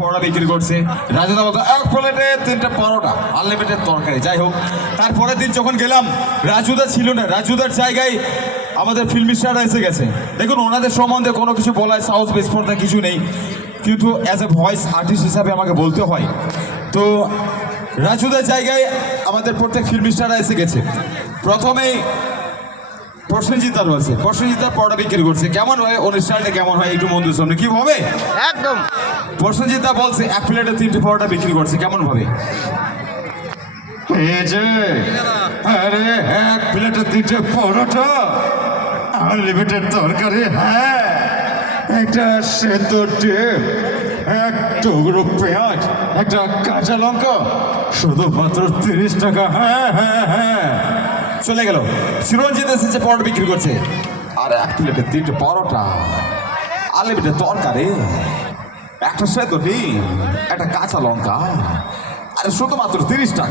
পরোটা বিক্রি করছে। রাজুদা বলতো এক প্লেটে 3টা পরোটা আনলিমিটেড তরকারি। যাই হোক, তারপরের দিন যখন গেলাম রাজুদা ছিল না, রাজুদার জায়গায় আমাদের ফিল্ম স্টাররা এসে গেছে। দেখুন, ওনাদের সম্বন্ধে কোনো কিছু বলার সাহস বেসপর্দা কিছু নেই, কিন্তু অ্যাজ এ ভয়েস আর্টিস্ট হিসাবে আমাকে বলতে হয়। তো রাজুদার জায়গায় আমাদের প্রত্যেক ফিল্ম স্টাররা এসে গেছে। প্রথমেই প্রসেনজিৎ রয়েছে, প্রসেনজিৎ পরোটা বিক্রি করছে। কেমন হয় অনুষ্ঠানটা, কেমন হয় একটু বন্ধুর সামনে কি ভাবে একদম। প্রসেনজিৎ বলছে এক প্লেটে 3টে পরোটা বিক্রি করছে, কেমন ভাবে? এই যে আরে এক প্লেটে 3টে পরোটা আনলিমিটেড তরকারি, হ্যাঁ একটা সেদ্ধ ডিম, এক টুকরো পেঁয়াজ, একটা কাঁচা লঙ্কা, শুধুমাত্র 30 টাকা। হ্যাঁ হ্যাঁ হ্যাঁ, চলে গেল। চিরঞ্জিত এসেছে পরোটা বিক্রি করছে, আর এক প্লেটে 3টে পরোটা আনলিমিটেড তরকারি, একটা সেদ্ধ ডিম, একটা কাঁচা লঙ্কা, আরে শুধুমাত্র 30 টাকা।